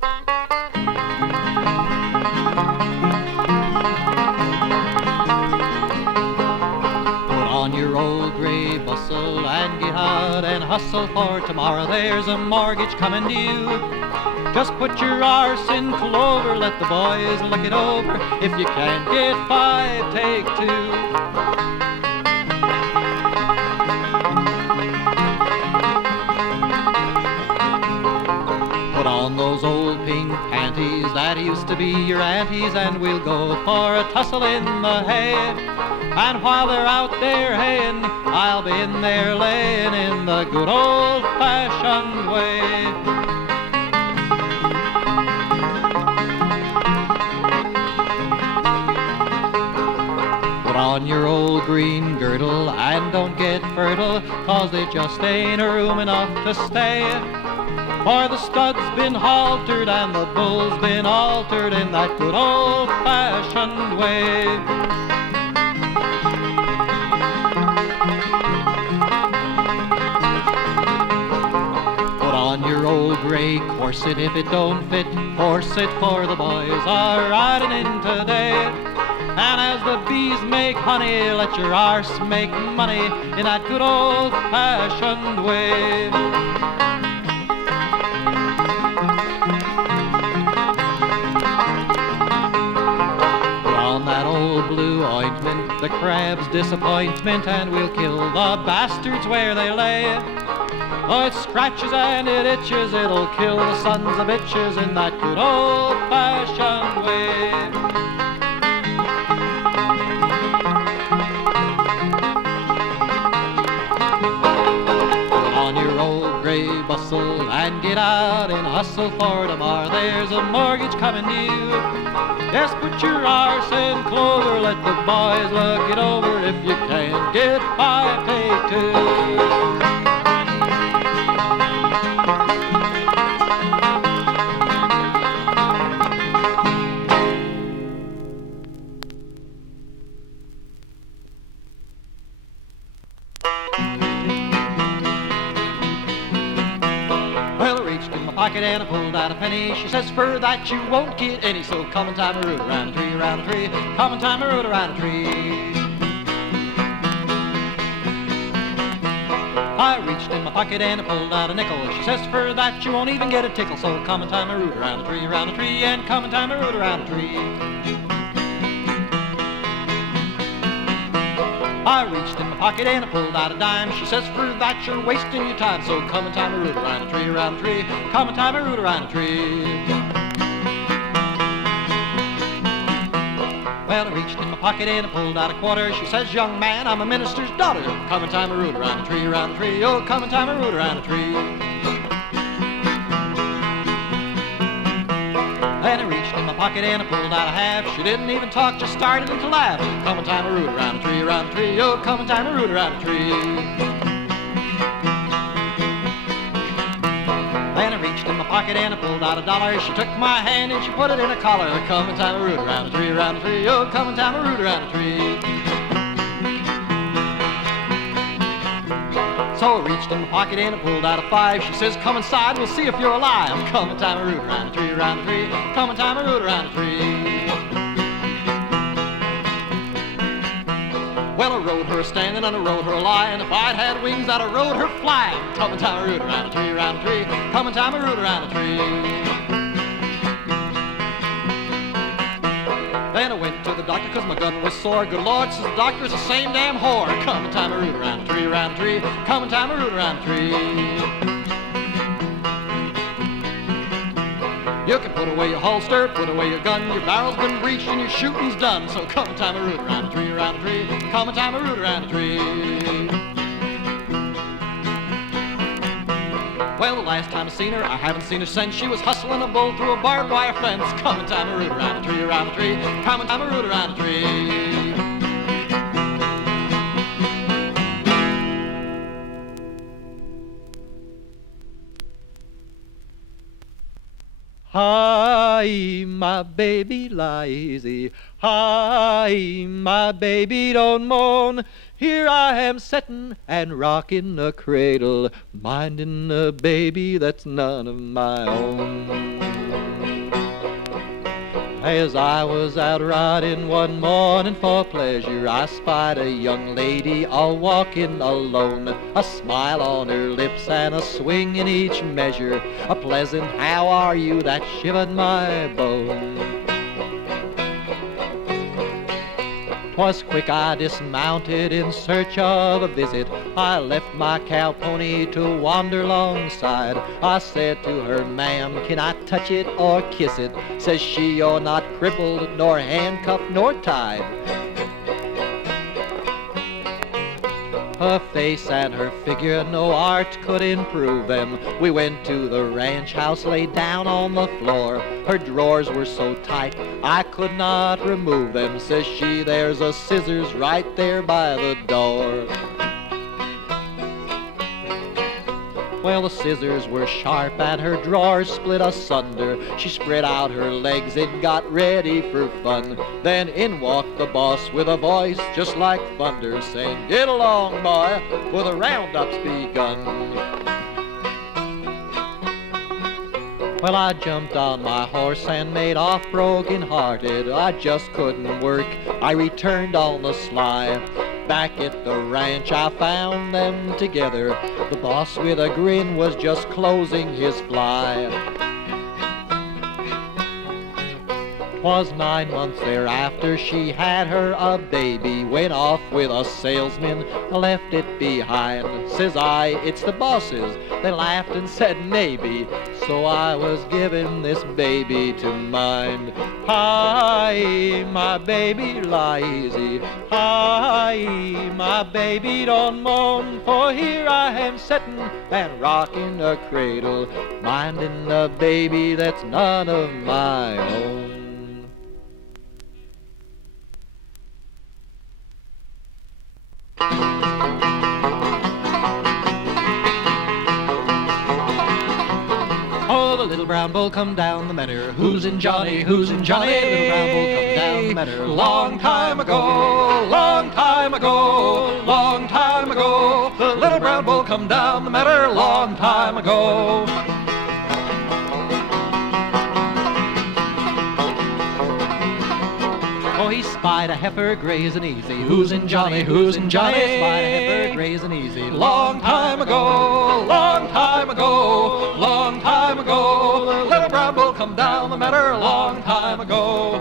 On your old gray bustle and get out and hustle, for tomorrow there's a mortgage coming due. Just put your arse in clover, let the boys look it over. If you can't get 5, take 2. Put on those old pink panties that used to be your aunties, and we'll go for a tussle in the hay. And while they're out there haying, I'll be in there laying in the good old-fashioned way. Put on your old green girdle and don't get fertile, 'cause there just ain't room enough to stay. For the stud's been haltered and the bull's been altered in that good old-fashioned way. On your old gray corset, if it don't fit, force it, for the boys are riding in today. And as the bees make honey, let your arse make money in that good old-fashioned way. Put on that old blue ointment, the crab's disappointment, and we'll kill the bastards where they lay. Oh, it scratches and it itches, it'll kill the sons of bitches in that good old-fashioned way. Put on your old gray bustle and get out and hustle, for tomorrow there's a mortgage coming due. Yes, put your arse in clover, let the boys look it over. If you can't get 5, take 2. Pocket and I pulled out a penny. She says, for that you won't get any, so come and tie me root around a tree, around a tree. Come and tie me root around a tree. I reached in my pocket and I pulled out a nickel. She says, for that you won't even get a tickle, so come and tie me root around a tree, and come and tie me root around a tree. I reached in my pocket and I pulled out a dime. She says, for that you're wasting your time, so come and tie me root around a tree, come and tie me root around a tree. Well, I reached in my pocket and I pulled out a quarter. She says, young man, I'm a minister's daughter. Come and tie me root around a tree, oh, come and tie me root around a tree. Then I reached in my pocket and I pulled out a half. She didn't even talk, just started to laugh. Come and tie me root around a tree, oh, come and tie me root around a tree. Then I reached in my pocket and I pulled out $1. She took my hand and she put it in a collar. Come and tie me root around a tree, oh, come and tie me root around a tree. So I reached in my pocket and I pulled out a $5. She says, come inside, we'll see if you're alive. Come and tie me root around a tree, come and tie me root around a tree. Well, I rode her standing and I rode her lying. If I'd had wings, I'd have rode her flying. Come and tie me root around a tree, come and tie me root around a tree. Then I went to the doctor 'cause my gun was sore. Good Lord, says the doctor, is the same damn whore. Come and tie me root around a tree, come and tie me root around a tree. You can put away your holster, put away your gun. Your barrel's been breached and your shooting's done. So come and tie me root around a tree, come and tie me root around a tree. Well, the last time I seen her, I haven't seen her since. She was hustling a bull through a barbed wire fence. Come and tie me root around a tree, come and tie me root around a tree. Hi, my baby, lie easy. Hi, my baby, don't moan. Here I am settin' and rockin' the cradle, mindin' a baby that's none of my own. As I was out riding one morning for pleasure, I spied a young lady all walking alone, a smile on her lips and a swing in each measure, a pleasant "how are you" that shivered my bone. 'Twas quick I dismounted in search of a visit. I left my cow pony to wander alongside. I said to her, "Ma'am, can I touch it or kiss it?" Says she, "You're not crippled, nor handcuffed, nor tied." Her face and her figure, no art could improve them. We went to the ranch house, lay down on the floor. Her drawers were so tight, I could not remove them. Says she, "There's a scissors right there by the door." Well, the scissors were sharp and her drawers split asunder. She spread out her legs and got ready for fun. Then in walked the boss with a voice just like thunder, saying, "Get along, boy, for the roundup's begun." Well, I jumped on my horse and made off broken-hearted. I just couldn't work, I returned on the sly. Back at the ranch I found them together. The boss with a grin was just closing his fly. 'Twas 9 months thereafter she had her a baby. Went off with a salesman, left it behind. Says I, "It's the boss's." They laughed and said maybe. So I was giving this baby to mine. Hi, my baby, lie easy. Hi, my baby, don't moan. For here I am sitting and rocking a cradle, minding a baby that's none of my own. Oh, the little brown bull come down the meadow. Who's in Johnny? Who's in Johnny? The little brown bull come down the meadow. Long time ago, long time ago, long time ago. The little brown bull come down the meadow. Long time ago. Oh, he spied a heifer grazing easy. Who's in Johnny? Who's in Johnny? Spied a heifer grazing easy. Long time ago, long time ago, long time ago. The little brown bull come down the meadow. Long time ago.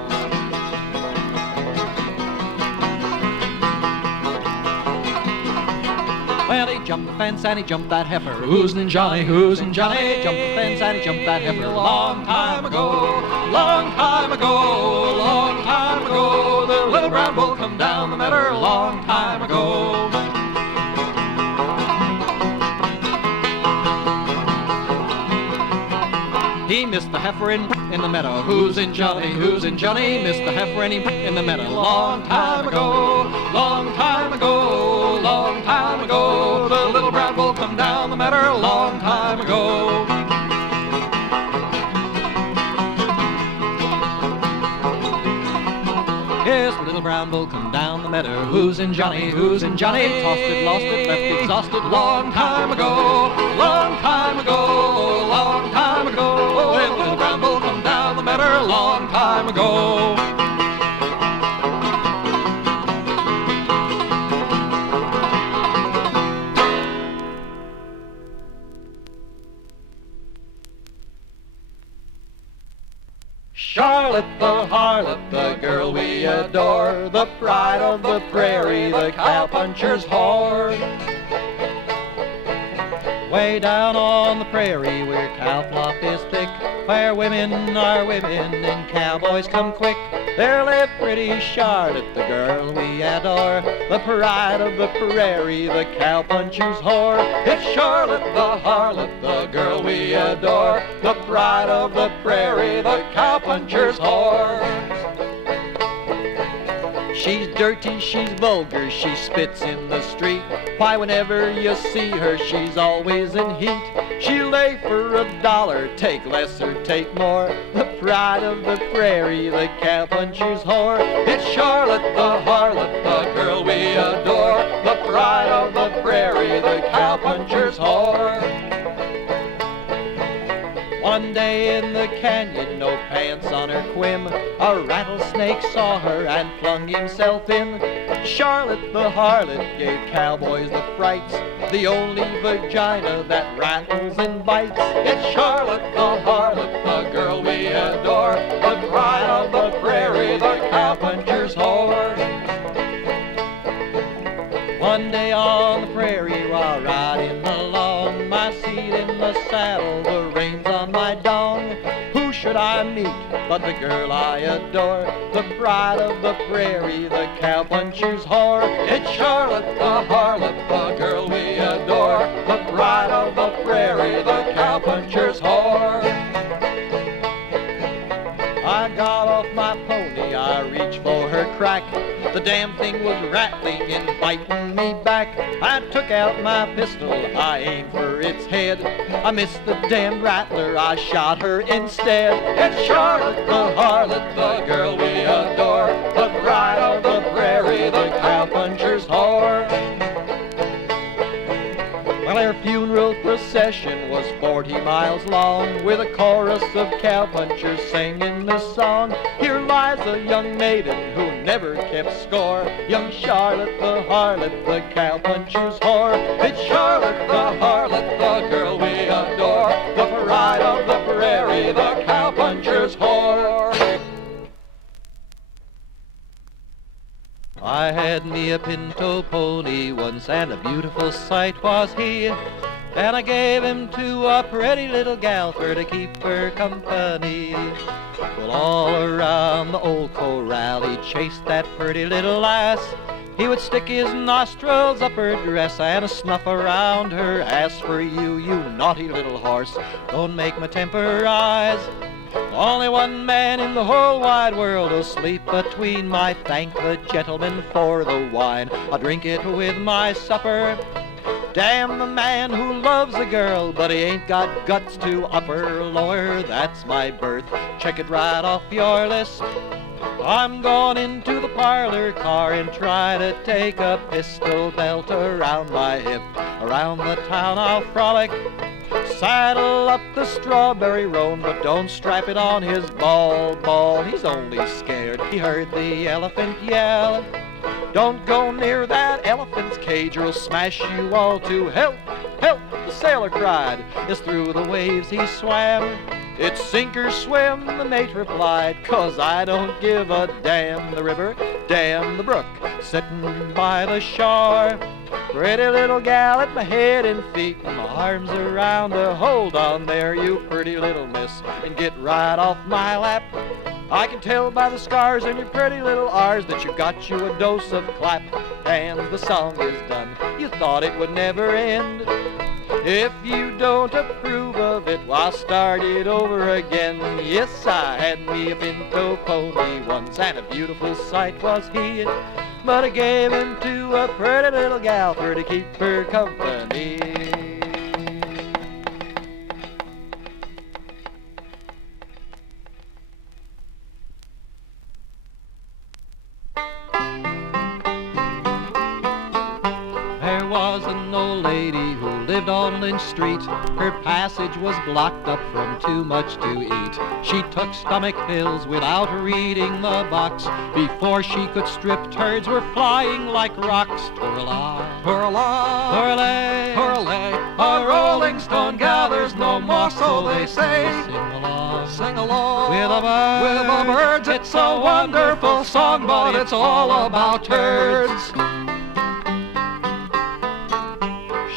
Well, he jumped the fence and he jumped that heifer. Who's in Johnny? Who's in Johnny? Jumped the fence and he jumped that heifer. Long time ago, long time ago, long time ago. The little brown bull come down the meadow. Long time ago. He missed the heifer in the meadow. Who's in Johnny? Who's in Johnny? Missed the heifer in the meadow. Long time ago, long time ago, long time ago. The little brown bull come down the meadow. Long time ago. Yes, the little brown bull come down the meadow. Who's in Johnny? Who's in Johnny? Tossed it, lost it, left exhausted. Long time ago, long time ago, long time ago. When the little brown bull come down the meadow. Long time ago. Charlotte the harlot, the girl we adore, the pride of the prairie, the cowpuncher's whore. Way down on the prairie where cow flock is thick, where women are women and cowboys come quick, there lived pretty Charlotte, the girl we adore, the pride of the prairie, the cowpuncher's whore. It's Charlotte the harlot, the girl we adore, the pride of the prairie, the cowpuncher's whore. She's dirty, she's vulgar, she spits in the street. Why, whenever you see her, she's always in heat. She'll lay for $1, take less or take more. The pride of the prairie, the cowpuncher's whore. It's Charlotte the harlot, the girl we adore, the pride of the prairie, the cowpuncher's whore. One day in the canyon, no pants on her quim, a rattlesnake saw her and flung himself in. Charlotte the harlot gave cowboys the frights, the only vagina that rattles and bites. It's Charlotte the harlot, the girl we adore, the pride of the prairie, the cowpuncher's whore. One day on the prairie, while riding along, my seat in the saddle, the reins on my dong. Who should I meet but the girl I adore, the pride of the prairie, the cowpuncher's whore? It's Charlotte the harlot, the girl we adore, the pride of the prairie, the cowpuncher's whore. I got off my pony, I reached for her crack. The damn thing was rattling and biting me back. I took out my pistol, I aimed for its head. I missed the damn rattler, I shot her instead. It's Charlotte the harlot, the girl we adore, the pride of the prairie, the cowpuncher's whore. Well, their funeral procession was 40 miles long, with a chorus of cowpunchers singing this song. Here lies a young maiden who never kept score, young Charlotte the harlot, the cowpuncher's whore. It's Charlotte the harlot, the girl we adore, the pride of the prairie, the cowpuncher's whore. I had me a pinto pony once, and a beautiful sight was he, and I gave him to a pretty little gal for to keep her company. Well, all around the old corral he chased that pretty little lass. He would stick his nostrils up her dress and snuff around her ass. For you, you naughty little horse, don't make my temper rise. Only one man in the whole wide world will sleep between my thank the gentleman for the wine. I'll drink it with my supper. Damn the man who loves a girl, but he ain't got guts to up her lower. That's my birth. Check it right off your list. I'm going into the parlor car and try to take a pistol belt around my hip. Around the town I'll frolic. Saddle up the strawberry roan, but don't strap it on his ball. He's only scared. He heard the elephant yell. Don't go near that elephant's cage or he'll smash you all to help. Help, the sailor cried, as through the waves he swam. It's sink or swim, the mate replied, 'cause I don't give a damn the river, damn the brook, sitting by the shore. Pretty little gal at my head and feet, and my arms around her. Hold on there, you pretty little miss, and get right off my lap. I can tell by the scars on your pretty little R's that you got you a dose of clap. And the song is done, you thought it would never end. If you don't approve of it, well, I'll start it over again. Yes, I had me a pinto pony once, and a beautiful sight was he. But I gave him to a pretty little gal for to keep her company. There was an old lady who lived on Lynch Street. Her passage was blocked up from too much to eat. She took stomach pills without reading the box. Before she could strip, turds were flying like rocks. Twirl-a, twirl-a, twirl-a, twirl-a. A rolling stone gathers no more, so they say. Sing along with the birds. It's a wonderful song, but it's all about turds.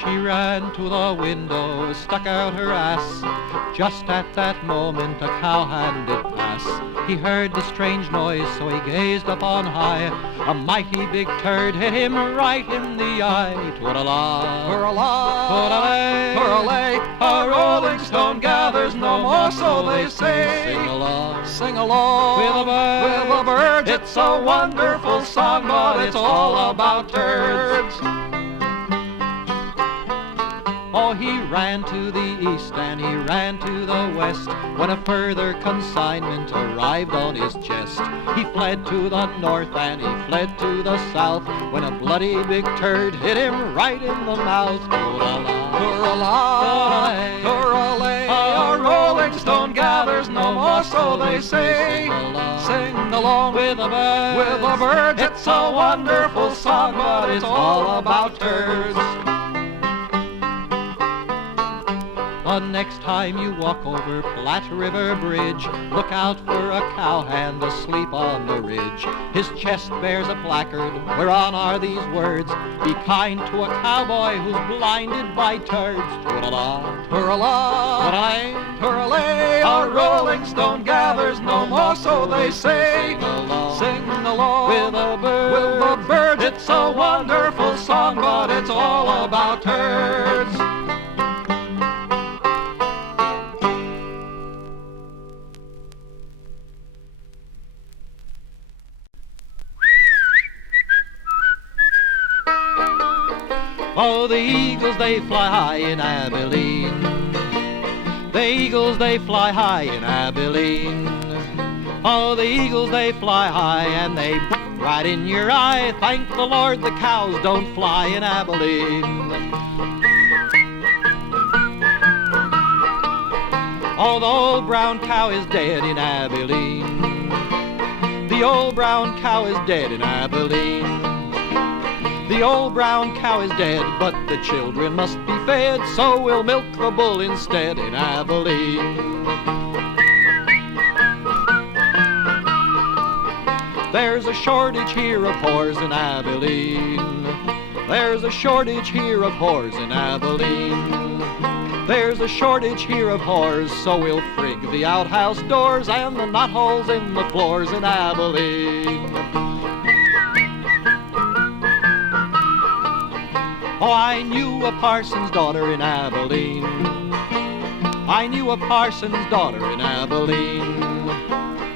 She ran to the window, stuck out her ass. Just at that moment a cowhand did pass. He heard the strange noise, so he gazed up on high. A mighty big turd hit him right in the eye. Twirl-a, twirl-a, twirl-a, twirl-a. A rolling stone gathers no more, so they say. Sing along with the birds. It's a wonderful song, but it's all about turds. Oh, he ran to the east and he ran to the west, when a further consignment arrived on his chest. He fled to the north and he fled to the south, when a bloody big turd hit him right in the mouth. Twirl-a, twirl-a, twirl-a. A rolling stone gathers no more, so they say. Sing along with the birds. It's a wonderful song, but it's all about turds. The next time you walk over Platte River Bridge, look out for a cowhand asleep on the ridge. His chest bears a placard whereon are these words: be kind to a cowboy who's blinded by turds. Twirl-a-la, Twirl-a-la, twirl-a-lay, a rolling stone gathers no more, so they say. Sing along with the birds. It's a wonderful song, but it's all about turds. Oh, the eagles, they fly high in Abilene. The eagles, they fly high in Abilene. Oh, the eagles, they fly high and they right in your eye. Thank the Lord the cows don't fly in Abilene. Oh, the old brown cow is dead in Abilene. The old brown cow is dead in Abilene. The old brown cow is dead, but the children must be fed, so we'll milk the bull instead in Abilene. There's a shortage here of whores in Abilene. There's a shortage here of whores in Abilene. There's a shortage here of whores, so we'll frig the outhouse doors and the knotholes in the floors in Abilene. Oh, I knew a parson's daughter in Abilene. I knew a parson's daughter in Abilene.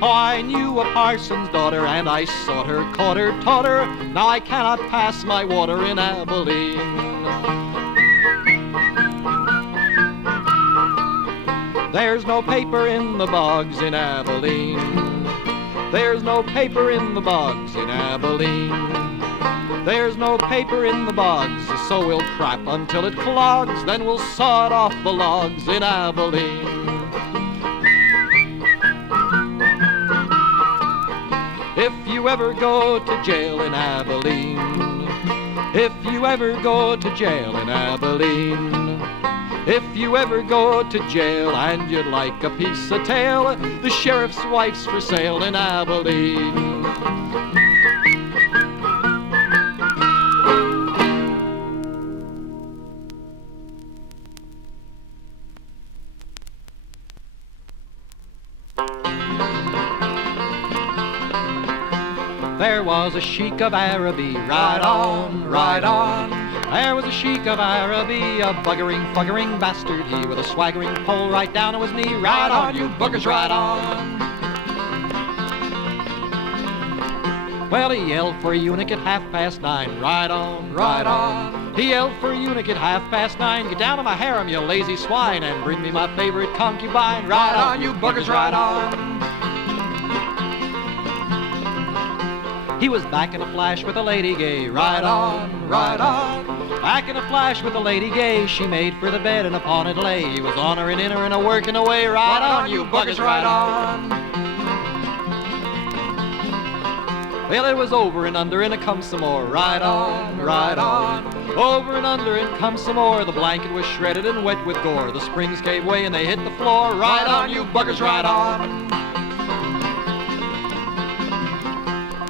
Oh, I knew a parson's daughter, and I sought her, caught her, taught her. Now I cannot pass my water in Abilene. There's no paper in the bogs in Abilene. There's no paper in the bogs in Abilene. There's no paper in the bogs, so we'll crap until it clogs, then we'll saw it off the logs in Abilene. If you ever go to jail in Abilene, if you ever go to jail in Abilene, if you ever go to jail and you'd like a piece of tail, the sheriff's wife's for sale in Abilene. There was a sheik of Araby, Ride on, ride on. There was a sheik of Araby, a buggering, fuggering bastard, he with a swaggering pole right down on his knee. Ride on, you buggers, ride on. Well, he yelled for a eunuch at 9:30. Ride on, ride on. He yelled for a eunuch at 9:30. Get down to my harem, you lazy swine, and bring me my favorite concubine. Ride on, you buggers, ride on. He was back in a flash with a lady gay. Ride on, ride on. Back in a flash with a lady gay. She made for the bed and upon it lay. He was on her and in her and a working away. Ride on, you buggers, ride on. Well, it was over and under and a come some more. Ride on, ride on. Over and under and come some more. The blanket was shredded and wet with gore. The springs gave way and they hit the floor. Ride on, you buggers, ride on.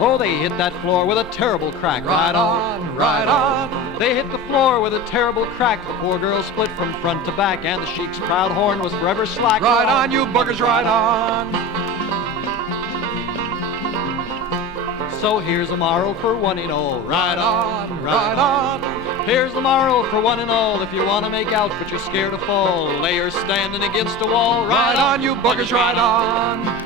Oh, they hit that floor with a terrible crack. Ride on, ride on. They hit the floor with a terrible crack. The poor girl split from front to back, and the sheik's proud horn was forever slack. Ride on, you buggers, ride on. So here's a moral for one and all. Ride on, ride on. Here's the moral for one and all. If you want to make out but you're scared to fall, lay her standing against a wall. Ride on, you buggers, ride on.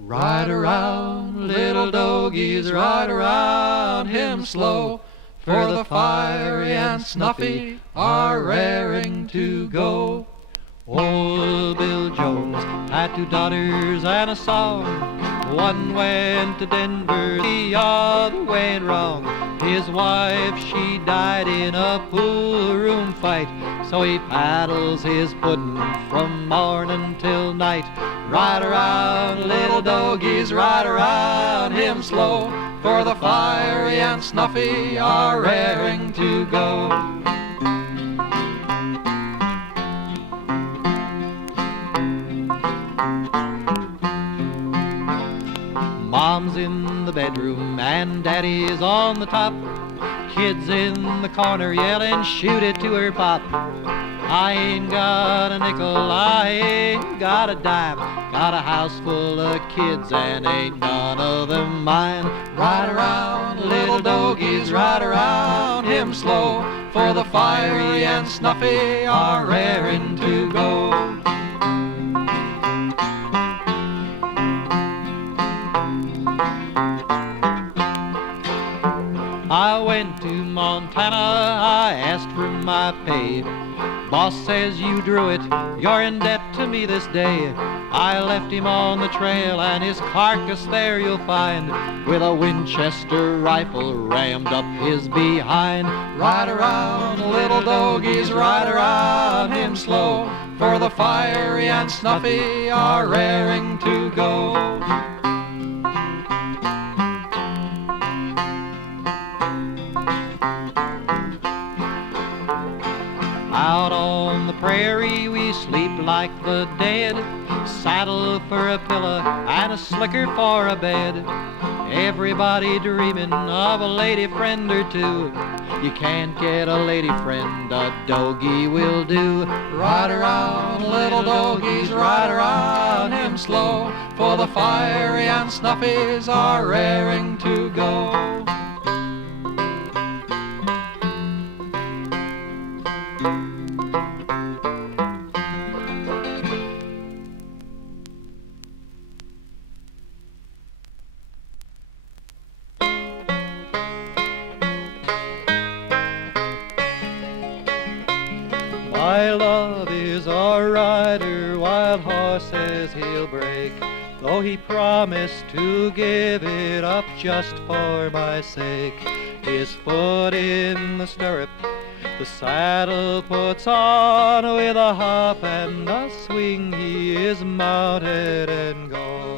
Ride around, little dogies, ride around him slow, for the fiery and snuffy are raring to go. Old Bill Jones had 2 daughters and a son. One went to Denver, the other went wrong. His wife, she died in a pool room fight, so he paddles his puddin' from morning till night. Ride around, little dogies, ride around him slow, for the fiery and snuffy are raring to go. Mom's in the bedroom and Daddy's on the top. Kids in the corner yelling, shoot it to her pop. I ain't got a nickel, I ain't got a dime. Got a house full of kids and ain't none of them mine. Ride around, little dogies, ride around him slow, for the fiery and snuffy are raring to go. I went to Montana, I asked for my pay. Boss says you drew it, you're in debt to me this day. I left him on the trail and his carcass there you'll find, with a Winchester rifle rammed up his behind. Ride around, little dogies, ride around him slow, for the fiery and snuffy are raring to go. Out on the prairie we sleep like the dead, saddle for a pillow and a slicker for a bed. Everybody dreaming of a lady friend or two. You can't get a lady friend, a dogie will do. Ride around, little dogies, ride around him slow, for the fiery and snuffies are raring to go. My love is a rider, wild horse says he'll break, though he promised to give it up just for my sake. His foot in the stirrup, the saddle puts on, with a hop and a swing he is mounted and gone.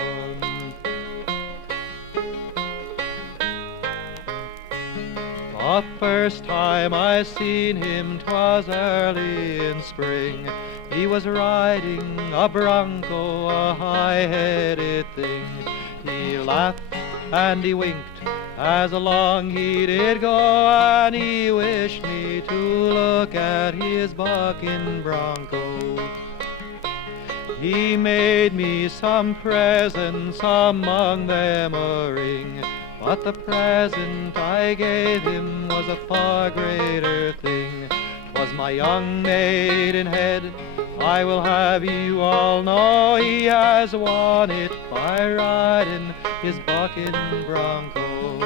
The first time I seen him 'twas early in spring. He was riding a bronco, a high-headed thing. He laughed and he winked as along he did go, and he wished me to look at his bucking bronco. He made me some presents, among them a ring, but the present I gave him was a far greater thing. 'Twas my young maidenhead, I will have you all know. He has won it by riding his bucking bronco.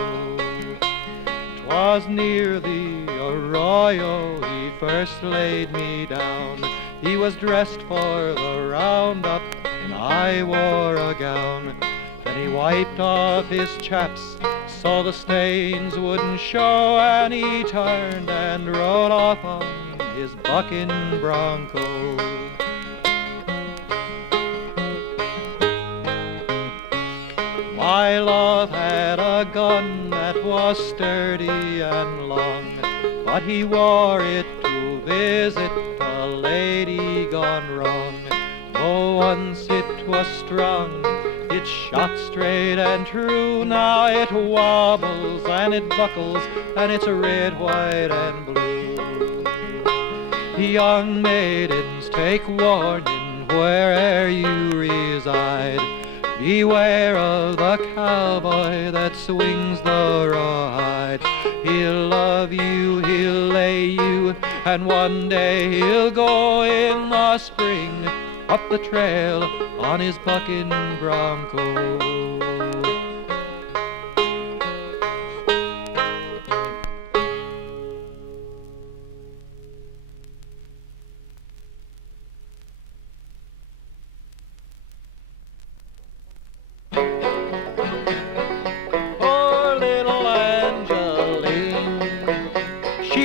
'Twas near the arroyo he first laid me down. He was dressed for the roundup and I wore a gown. Then he wiped off his chaps so the stains wouldn't show, and he turned and rode off on his bucking bronco. My love had a gun that was sturdy and long, but he wore it to visit a lady gone wrong. Oh, once it was strong, it shot straight and true. Now it wobbles and it buckles, and it's red, white, and blue. Young maidens, take warning where'er you reside. Beware of the cowboy that swings the rawhide. He'll love you, he'll lay you, and one day he'll go in the spring up the trail on his bucking bronco.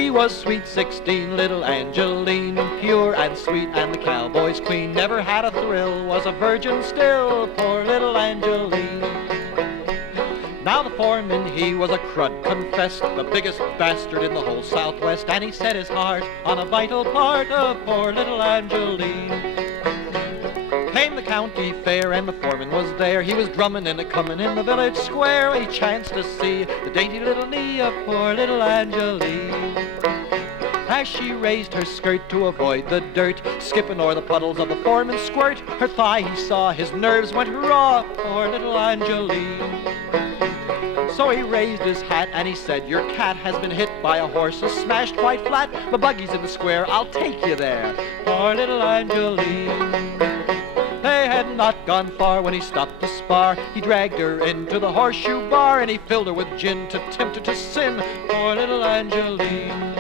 She was sweet 16, little Angeline, pure and sweet, and the cowboy's queen. Never had a thrill, was a virgin still, poor little Angeline. Now the foreman, he was a crud confessed, the biggest bastard in the whole Southwest, and he set his heart on a vital part of poor little Angeline. Came the county fair and the foreman was there. He was drumming and a-coming in the village square. He chanced to see the dainty little knee of poor little Angeline. As she raised her skirt to avoid the dirt, skipping o'er the puddles of the foreman's squirt, her thigh he saw, his nerves went raw, poor little Angeline. So he raised his hat and he said, your cat has been hit by a horse, smashed quite flat. My buggy's in the square, I'll take you there, poor little Angeline. They had not gone far when he stopped to spar. He dragged her into the horseshoe bar and he filled her with gin to tempt her to sin, poor little Angeline.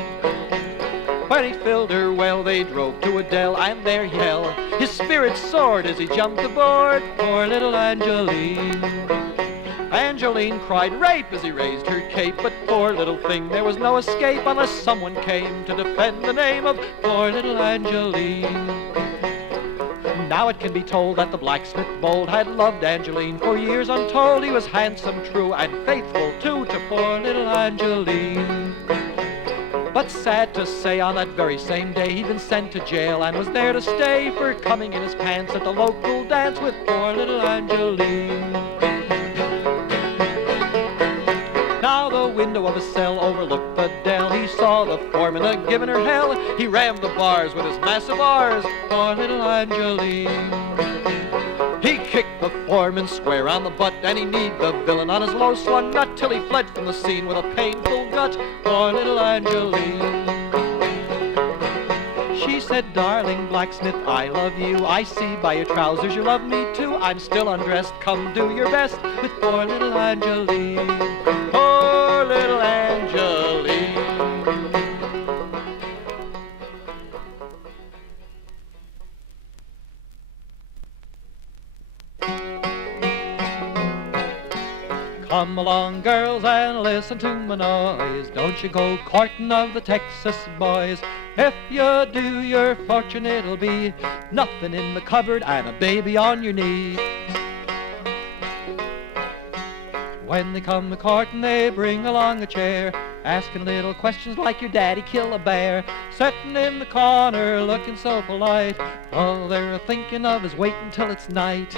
When he filled her well, they drove to a dell, and there he fell. His spirits soared as he jumped aboard, poor little Angeline. Angeline cried rape as he raised her cape, but poor little thing, there was no escape unless someone came to defend the name of poor little Angeline. Now it can be told that the blacksmith bold had loved Angeline for years untold. He was handsome, true, and faithful too to poor little Angeline. But sad to say, on that very same day he'd been sent to jail and was there to stay for coming in his pants at the local dance with poor little Angeline. Now the window of his cell overlooked the dell. He saw the foreman a-giving her hell. He rammed the bars with his massive R's, poor little Angeline. He kicked the foreman square on the butt, and he kneed the villain on his low-slung nut till he fled from the scene with a painful gut, poor little Angeline. She said, darling blacksmith, I love you. I see by your trousers you love me too. I'm still undressed, come do your best with poor little Angeline. Poor little Angeline. Come along, girls, and listen to my noise. Don't you go courting of the Texas boys. If you do, your fortune it'll be nothing in the cupboard and a baby on your knee. When they come a-courting, they bring along a chair, asking little questions like your daddy kill a bear. Sitting in the corner, looking so polite, all they're thinking of is waiting till it's night.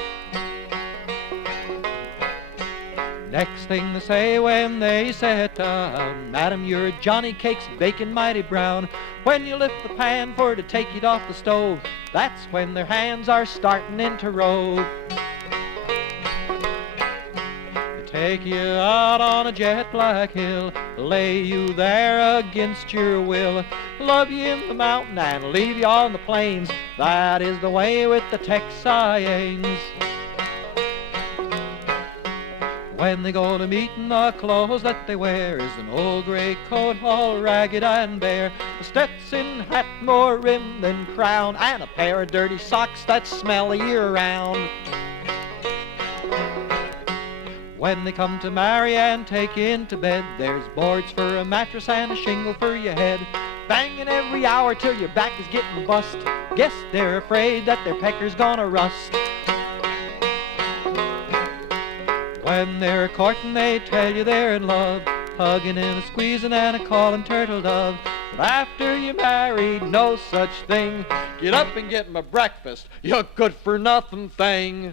Next thing they say when they sit down, Madam, your Johnny cake's baking mighty brown. When you lift the pan for to take it off the stove, that's when their hands are starting into rove. They take you out on a jet black hill, lay you there against your will, love you in the mountain and leave you on the plains. That is the way with the Texans. When they go to meeting, the clothes that they wear is an old gray coat all ragged and bare, a Stetson hat more rim than crown, and a pair of dirty socks that smell a year round. When they come to marry and take you into bed, there's boards for a mattress and a shingle for your head, banging every hour till your back is getting bust. Guess they're afraid that their pecker's gonna rust. When they're courting, they tell you they're in love, hugging and a squeezing and a calling turtle dove. But after you're married, no such thing. Get up and get my breakfast, you good-for-nothing thing.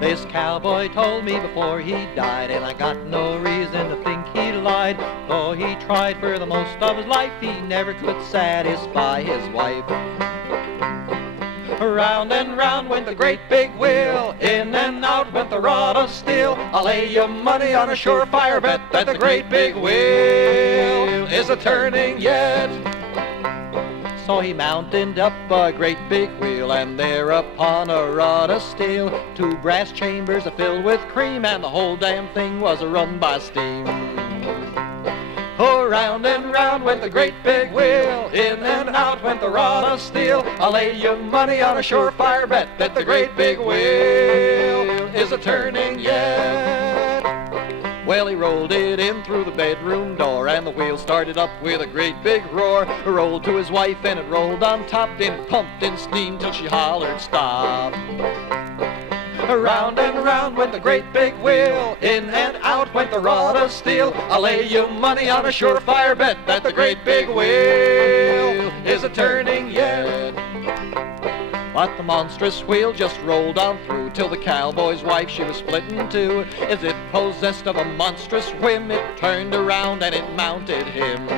This cowboy told me before he died, and I got no reason to think he lied. Though he tried for the most of his life, he never could satisfy his wife. Round and round went the great big wheel, in and out went the rod of steel. I'll lay you money on a surefire bet that the great big wheel is a-turning yet. So he mounted up a great big wheel, and there upon a rod of steel, two brass chambers filled with cream, and the whole damn thing was run by steam. Oh, round and round went the great big wheel, in and out out went the rod of steel. I'll lay you money on a surefire bet that the great big wheel is a turning yet. Well, he rolled it in through the bedroom door, and the wheel started up with a great big roar. It rolled to his wife, and it rolled on top, then pumped in steam till she hollered, "Stop!" Around and around went the great big wheel, in and out went the rod of steel. I'll lay you money on a surefire bet that the great big wheel is a turning yet. But the monstrous wheel just rolled on through till the cowboy's wife, she was split in two. As if possessed of a monstrous whim, it turned around and it mounted him.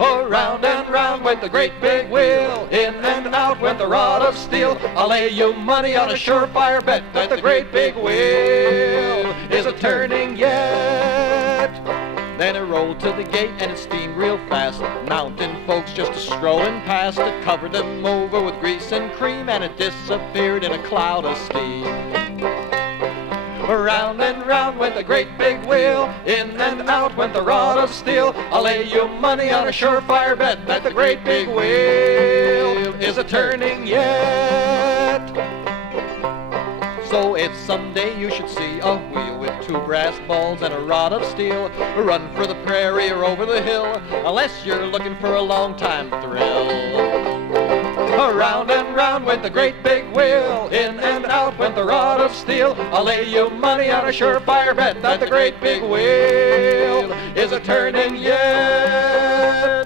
Around and round went the great big wheel, in and out went the rod of steel. I'll lay you money on a surefire bet that the great big wheel is a turning yet. Then it rolled to the gate and it steamed real fast. Mountain folks just a-strolling past. It covered them over with grease and cream, and it disappeared in a cloud of steam. Around and round went the great big wheel, in and out went the rod of steel. I'll lay you money on a surefire bet that the great big wheel is a turning yet. So if someday you should see a wheel with two brass balls and a rod of steel, run for the prairie or over the hill, unless you're looking for a long time thrill. Around and round went the great big wheel, in and out went the rod of steel. I'll lay you money on a surefire bet that the great big wheel is a turning yet.